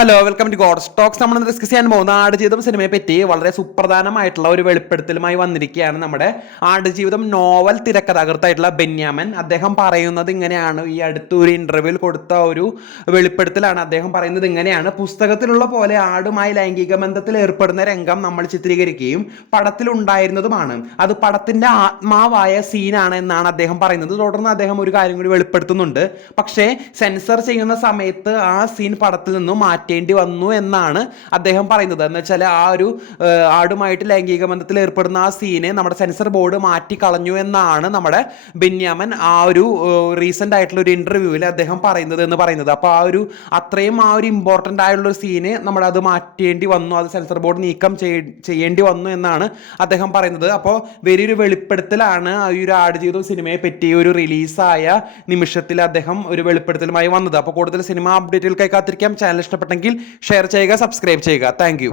Hello welcome to god stocks നമ്മൾ discuss ചെയ്യാൻ പോകുന്ന ആടുജീവിതം സിനിമയെ പറ്റി വളരെ സുപ്രധാനമായിട്ടുള്ള ഒരു വെളിപ്പെടുത്തലുമായി വന്നിരിക്കുകയാണ് നമ്മുടെ ആടുജീവിതം നോവൽ തിരക്കഥാകൃത്തായിട്ടുള്ള ബെന്യാമൻ. അദ്ദേഹം പറയുന്നത് ഇങ്ങനെയാണ്. ഈ അടുത്ത ഒരു ഇന്റർവ്യൂവിൽ കൊടുത്ത ഒരു വെളിപ്പെടുത്തലാണ്. അദ്ദേഹം പറയുന്നത് ഇങ്ങനെയാണ്. പുസ്തകത്തിലുള്ള പോലെ ആടുമായി ലൈംഗിക ബന്ധത്തിൽ ഏർപ്പെടുന്ന രംഗം നമ്മൾ ചിത്രീകരിക്കുകയും പടത്തിലുണ്ടായിരുന്നതുമാണ് അത് പടത്തിന്റെ ആത്മാവായ സീനാണ് എന്നാണ് അദ്ദേഹം പറയുന്നത്. തുടർന്ന് അദ്ദേഹം ഒരു കാര്യം കൂടി വെളിപ്പെടുത്തുന്നുണ്ട്. പക്ഷേ സെൻസർ ചെയ്യുന്ന സമയത്ത് ആ സീൻ പടത്തിൽ നിന്നും മാറ്റേണ്ടി വന്നു എന്നാണ് അദ്ദേഹം പറയുന്നത്. എന്ന് വെച്ചാൽ ആ ഒരു ആടുമായിട്ട് ലൈംഗിക ബന്ധത്തിൽ ഏർപ്പെടുന്ന ആ സീന് നമ്മുടെ സെൻസർ ബോർഡ് മാറ്റി കളഞ്ഞു എന്നാണ് നമ്മുടെ ബെന്യാമൻ ആ ഒരു റീസെന്റ് ആയിട്ടുള്ള ഒരു ഇന്റർവ്യൂവിൽ അദ്ദേഹം പറയുന്നത് എന്ന് പറയുന്നത്. അപ്പോൾ ആ ഒരു അത്രയും ആ ഒരു ഇമ്പോർട്ടന്റ് ആയുള്ള ഒരു സീന് നമ്മൾ അത് മാറ്റേണ്ടി വന്നു അത് സെൻസർ ബോർഡ് നീക്കം ചെയ്യ- ചെയ്യേണ്ടി വന്നു എന്നാണ് അദ്ദേഹം പറയുന്നത്. അപ്പോൾ വലിയൊരു വെളിപ്പെടുത്തലാണ് ആ ഒരു ആടുജീവിതം സിനിമയെ പറ്റി ഒരു റിലീസായ നിമിഷത്തിൽ അദ്ദേഹം ഒരു വെളിപ്പെടുത്തലുമായി വന്നത്. അപ്പോൾ കൂടുതൽ സിനിമ അപ്ഡേറ്റുകൾക്കായി കാത്തിരിക്കാം. ചാനൽ ഇഷ്ടപ്പെട്ടെങ്കിൽ ഷെയർ ചെയ്യുക സബ്സ്ക്രൈബ് ചെയ്യുക താങ്ക്